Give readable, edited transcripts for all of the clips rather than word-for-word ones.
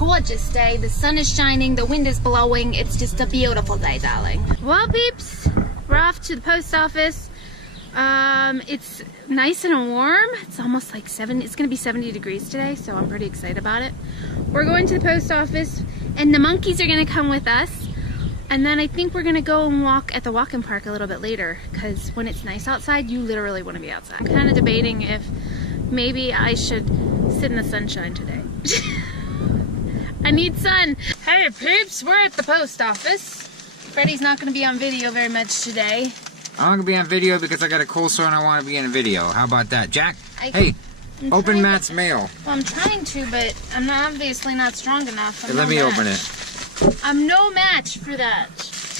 gorgeous day. The sun is shining, the wind is blowing. It's just a beautiful day, darling. Well, peeps, we're off to the post office. It's nice and warm. It's almost like it's gonna be 70 degrees today, so I'm pretty excited about it. We're going to the post office, and the monkeys are gonna come with us. And then I think we're gonna go and walk at the walking park a little bit later, because when it's nice outside, you literally want to be outside. I'm kind of debating if maybe I should sit in the sunshine today. I need sun. Hey peeps, we're at the post office. Freddie's not gonna be on video very much today. I'm gonna be on video because I got a cold sore and I want to be in a video. How about that, Jack? Hey, open Matt's mail. Well, I'm trying to, but I'm obviously not strong enough. Hey, let me open it. I'm no match for that.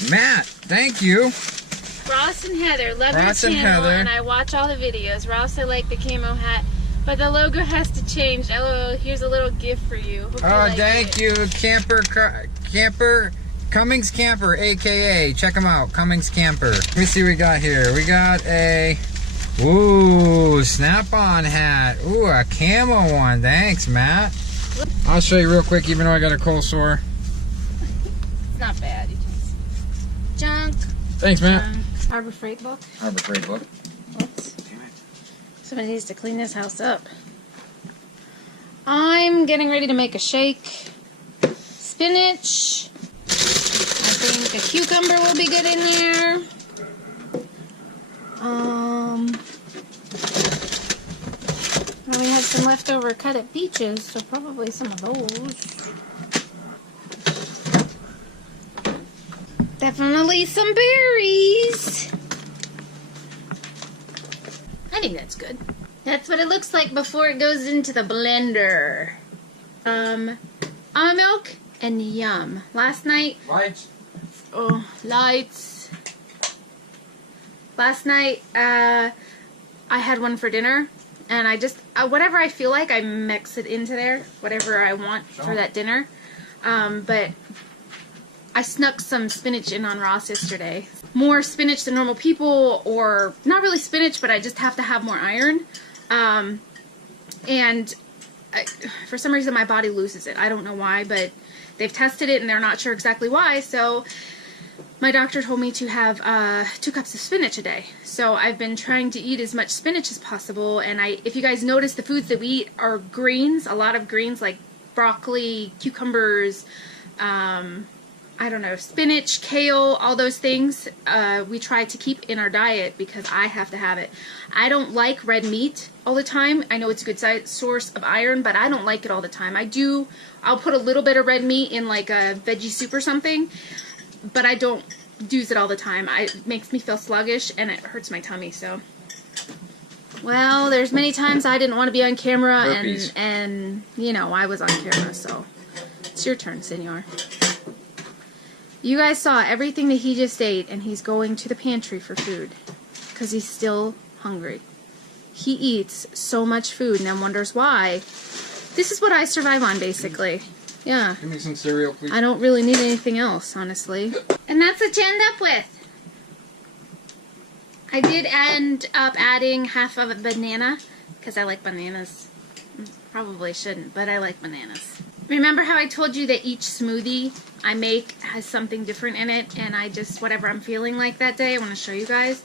Matt, thank you. Ross and Heather love your channel, and I watch all the videos. Ross, I like the camo hat, but the logo has to change. LOL, here's a little gift for you. Hope oh, thank you, Camper. Cummings Camper, aka, check them out, Cummings Camper. Let me see what we got here. We got a, ooh, snap-on hat. Ooh, a camo one. Thanks, Matt. I'll show you real quick, even though I got a cold sore. It's not bad. You just junk. Thanks, Matt. Harbor Freight book. Harbor Freight book. Oops. Damn it. Somebody needs to clean this house up. I'm getting ready to make a shake. Spinach. I think a cucumber will be good in there. Well, we had some leftover cut at peaches, so probably some of those. Definitely some berries. I think that's good. That's what it looks like before it goes into the blender. Almond milk and yum. Last night... Lights. Oh, lights. Last night, I had one for dinner, and I just, whatever I feel like, I mix it into there, whatever I want for that dinner. But I snuck some spinach in on Ross yesterday. More spinach than normal people, or not really spinach, but I just have to have more iron. For some reason my body loses it. I don't know why, but they've tested it and they're not sure exactly why, so my doctor told me to have 2 cups of spinach a day. So I've been trying to eat as much spinach as possible, and if you guys notice, the foods that we eat are greens, a lot of greens like broccoli, cucumbers, I don't know, spinach, kale, all those things we try to keep in our diet because I have to have it. I don't like red meat all the time. I know it's a good source of iron, but I don't like it all the time. I'll put a little bit of red meat in like a veggie soup or something, but I don't use it all the time. It makes me feel sluggish and it hurts my tummy, so. Well, there's many times I didn't want to be on camera and you know, I was on camera, so it's your turn, senor. You guys saw everything that he just ate, and he's going to the pantry for food because he's still hungry. He eats so much food and then wonders why. This is what I survive on, basically. Yeah. Give me some cereal, please. I don't really need anything else, honestly. And that's what you end up with. I did end up adding half of a banana because I like bananas. Probably shouldn't, but I like bananas. Remember how I told you that each smoothie I make has something different in it, and I just, whatever I'm feeling like that day, I want to show you guys.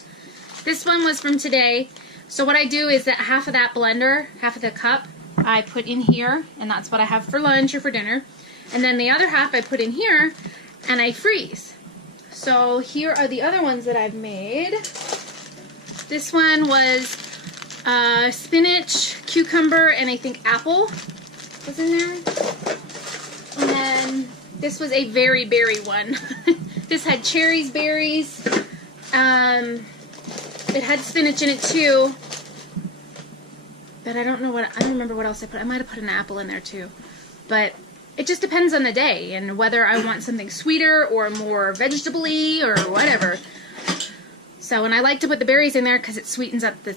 This one was from today. So what I do is that half of that blender, half of the cup, I put in here, and that's what I have for lunch or for dinner. And then the other half I put in here, and I freeze. So here are the other ones that I've made. This one was spinach, cucumber, and I think apple was in there. And then this was a berry one. This had cherries, berries. It had spinach in it too. But I don't remember what else I put. I might have put an apple in there too. But it just depends on the day and whether I want something sweeter or more vegetable-y or whatever. So, and I like to put the berries in there because it sweetens up the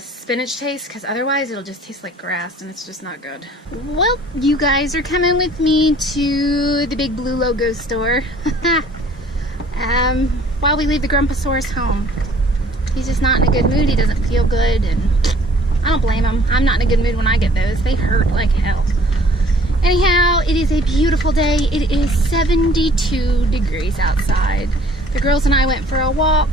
spinach taste, because otherwise it'll just taste like grass and it's just not good. Well, you guys are coming with me to the Big Blue Logo store while we leave the Grumposaurus home. He's just not in a good mood. He doesn't feel good, and I don't blame him. I'm not in a good mood when I get those. They hurt like hell. Anyhow, it is a beautiful day. It is 72 degrees outside. The girls and I went for a walk.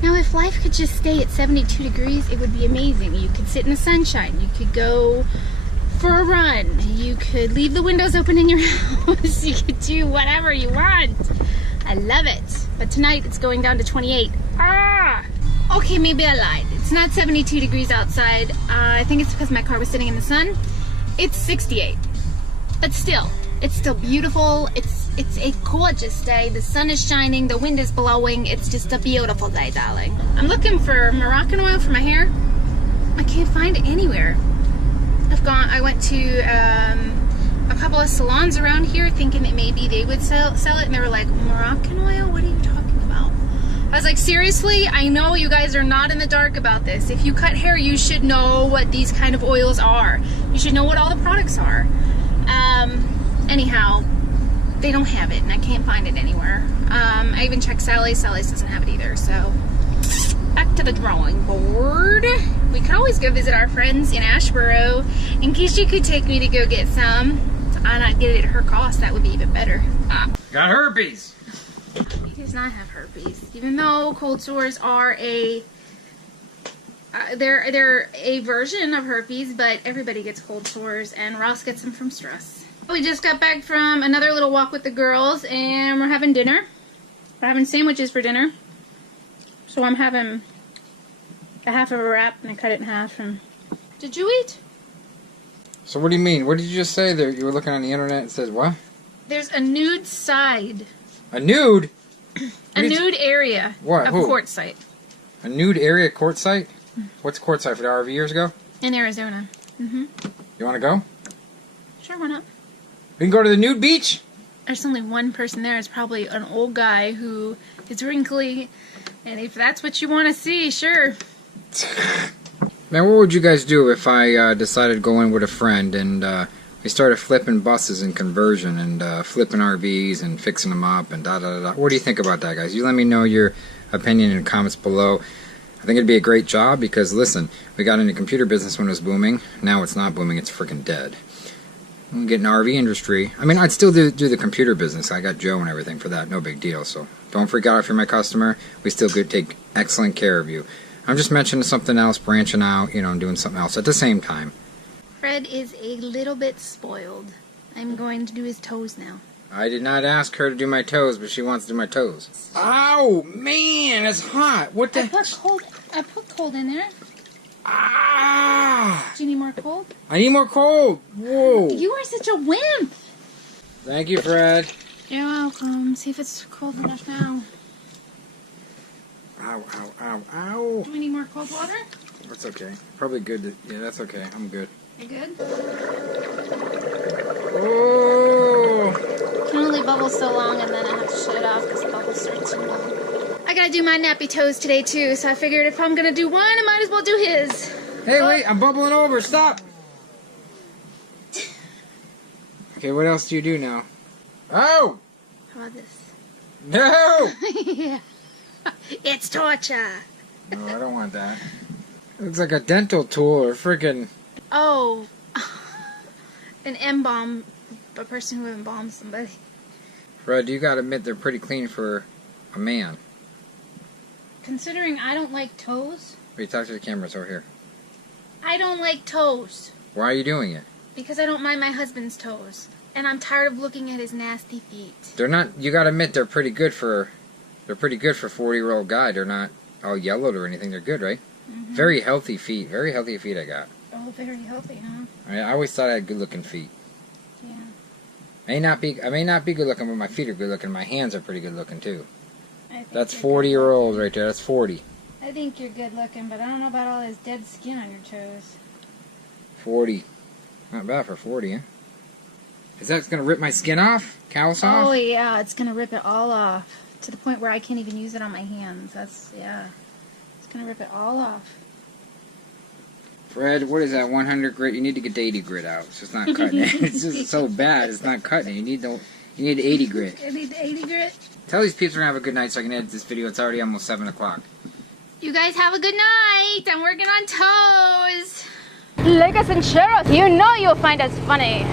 Now, if life could just stay at 72 degrees, it would be amazing. You could sit in the sunshine. You could go for a run. You could leave the windows open in your house. You could do whatever you want. I love it. But tonight, it's going down to 28. Ah! Okay, maybe I lied. It's not 72 degrees outside. I think it's because my car was sitting in the sun. It's 68. But still, it's still beautiful. It's a gorgeous day. The sun is shining, the wind is blowing. It's just a beautiful day, darling. I'm looking for Moroccan oil for my hair. I can't find it anywhere. I went to a couple of salons around here thinking that maybe they would sell it, and they were like, Moroccan oil? What are you talking about? I was like, seriously? I know you guys are not in the dark about this. If you cut hair, you should know what these kind of oils are. You should know what all the products are. Anyhow, they don't have it, and I can't find it anywhere. I even checked Sally's. Sally's doesn't have it either, so back to the drawing board. We could always go visit our friends in Ashboro in case she could take me to go get some. I not get it at her cost. That would be even better. Got herpes. He does not have herpes, even though cold sores are they're a version of herpes, but everybody gets cold sores, and Ross gets them from stress. We just got back from another little walk with the girls, and we're having dinner. We're having sandwiches for dinner. So I'm having a half of a wrap, and I cut it in half. And did you eat? So what do you mean? What did you just say there? You were looking on the internet and says what? There's a nude side. A nude? A nude area What? of Who? quartzsite. A nude area quartzsite? What's quartzsite for the RV years ago? In Arizona. Mm-hmm. You want to go? Sure, why not? We can go to the nude beach? There's only one person there. It's probably an old guy who is wrinkly. And if that's what you want to see, sure. Man, what would you guys do if I decided to go in with a friend and we started flipping buses in conversion and flipping RVs and fixing them up and da-da-da-da? What do you think about that, guys? You let me know your opinion in the comments below. I think it'd be a great job because, listen, we got into computer business when it was booming. Now it's not booming. It's freaking dead. We get an RV industry. I mean, I'd still do the computer business. I got Joe and everything for that. No big deal. So don't freak out if you're my customer. We still could take excellent care of you. I'm just mentioning something else, branching out, and doing something else at the same time. Fred is a little bit spoiled. I'm going to do his toes now. I did not ask her to do my toes, but she wants to do my toes. Ow, man, it's hot. What the? I put cold in there. Ah! Do you need more cold? I need more cold. Whoa. You are such a wimp. Thank you, Fred. You're welcome. See if it's cold enough now. Ow, ow, ow, ow. Do we need more cold water? That's okay. Probably good. Yeah, that's okay. I'm good. You good? Oh. Can only bubble so long, and then I have to shut it off because the bubbles start too long. I gotta do my nappy toes today too, so I figured if I'm gonna do one, I might as well do his. Hey, wait! I'm bubbling over. Stop. Okay, what else do you do now? Oh! How about this? No! Yeah. It's torture. No, I don't want that. It looks like a dental tool or freaking. Oh. An embalm. A person who embalms somebody. Fred, you gotta admit they're pretty clean for a man. Considering I don't like toes. Wait, talk to the cameras over here. I don't like toes. Why are you doing it? Because I don't mind my husband's toes. And I'm tired of looking at his nasty feet. They're not. You gotta admit they're pretty good for. They're pretty good for a 40-year-old guy. They're not all yellowed or anything. They're good, right? Mm-hmm. Very healthy feet. Very healthy feet I got. Oh, very healthy, huh? I always thought I had good-looking feet. Yeah. I may not be good-looking, but my feet are good-looking. My hands are pretty good-looking too. That's you're 40-year-old right there. That's 40. I think you're good looking, but I don't know about all this dead skin on your toes. 40. Not bad for 40, huh? Is that gonna rip my skin off? Callus off? Oh yeah, it's gonna rip it all off. To the point where I can't even use it on my hands. Yeah. It's gonna rip it all off. Fred, what is that, 100 grit? You need to get the 80 grit out. It's just not cutting it. It's just so bad, it's not cutting it. You need 80 grit. I need the 80 grit. Tell these peeps we're gonna have a good night so I can edit this video. It's already almost 7 o'clock. You guys have a good night. I'm working on toes. Like us and share us. You know you'll find us funny.